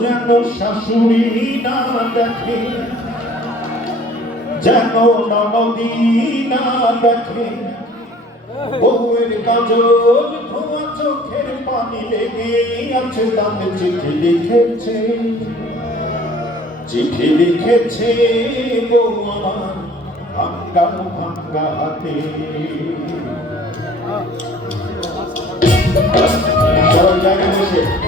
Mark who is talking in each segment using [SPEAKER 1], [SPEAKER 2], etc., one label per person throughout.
[SPEAKER 1] যেন শাশুড়ি না দেখে, যেন ননদী না দেখে, বউয়ের কাজল ধোয়া চোখের পানি লেগে আছে দামে চিঠি লিখেছে। চিঠি লিখেছে বউ আমার ভাঙ্গা ভাঙ্গা হাতে। সবাই জায়গায়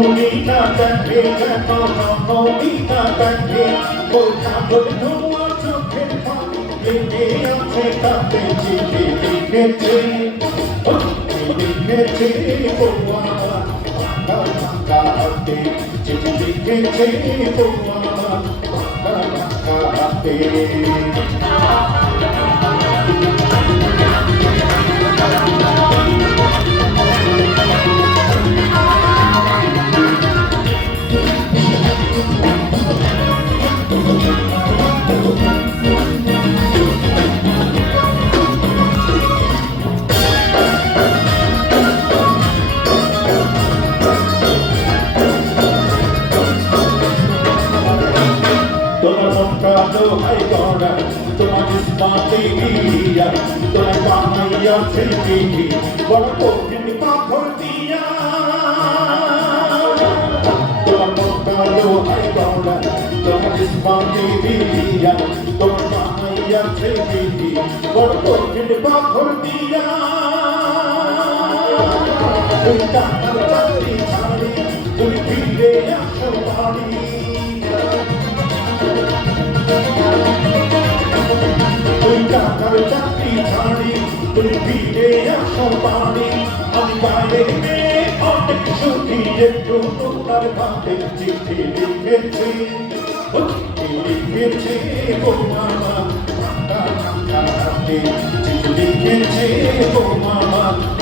[SPEAKER 1] শাশুড়িটা দেখে যেন রমণীটা দেখে বোঝা বলে তোমার চোখের পানি লেগে আছে তাতে চিঠি লিখেছে ও, লিখেছে বৌমা ভাঙ্গা ভাঙ্গা হাতে চিঠি লিখেছে বৌমা ভাঙ্গা ভাঙ্গা হাতে তোমার মনটা দোহাই গড়া তোমার ইসমাতে দিয়া তোমার বানাইয়া ছেড়ে বড় কঠিন পাথর দিয়া তোমার মনটা দোহাই গড়া তোমার ইসমাতে দিয়া তোমার বানাইয়া ছেড়ে বড় কঠিন পাথর দিয়া তুমি টাকার চাকরি ছাড়ি ছাড়ি তুই ফিরে আসো বাড়ি আমি বাইরে মেয়ে অনেক সুখী একটু তোমার ভাতে চিঠি লিখেছি ও, চিঠি লিখেছি ভাঙ্গা হাতে চিঠি লিখেছি বৌমা ভাঙ্গা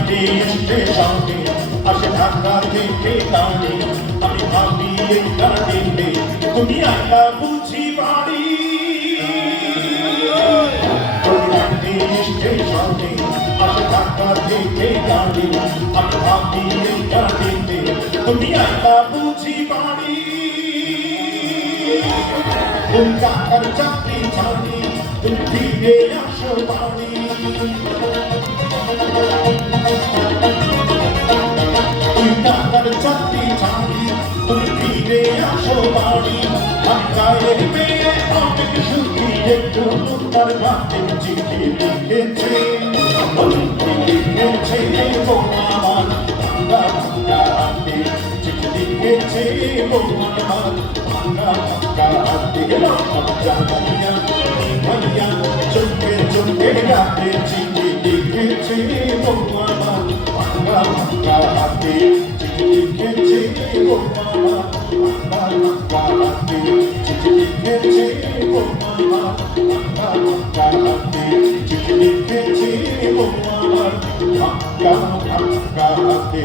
[SPEAKER 1] প্রতি নাইটে স্টেশনে আসে ঢাকা থেকে টানে আমি ভাবি এই গাড়িতে তুমি একা বুঝি বাড়ি প্রতি নাইটে স্টেশনে আসে ঢাকা থেকে টানে আমি ভাবি এই গাড়িতে তুমি একা বুঝি বাড়ি তুমি টাকার চাকরি ছাড়ি তুমি ফিরে আসো বাড়ি চাকরি ছাড়ি তুই ফিরে আসো বাড়ি। গায়ের মেয়ে অনেক সুখী, একটু তার ভাতে চিঠি লিখেছে। লিখেছে বৌমার ভাঙ্গা ভাঙ্গা হাতে চিঠি লিখেছে বৌমার ভাঙ্গা ভাঙ্গা হাতে লক্ষণ জানাইয়া ভাইয়া চোখে চোখে রাতে চিঠি লিখেছে বৌমার ভাঙ্গা ভাঙ্গা হাতে চিঠি লিখেছে বৌমার ভাঙ্গা ভাঙ্গা হাতে চিঠি লিখেছে বৌমার ভাঙ্গা ভাঙ্গা হাতে চিঠি লিখেছে বৌমার ভাঙ্গা ভাঙ্গা হাতে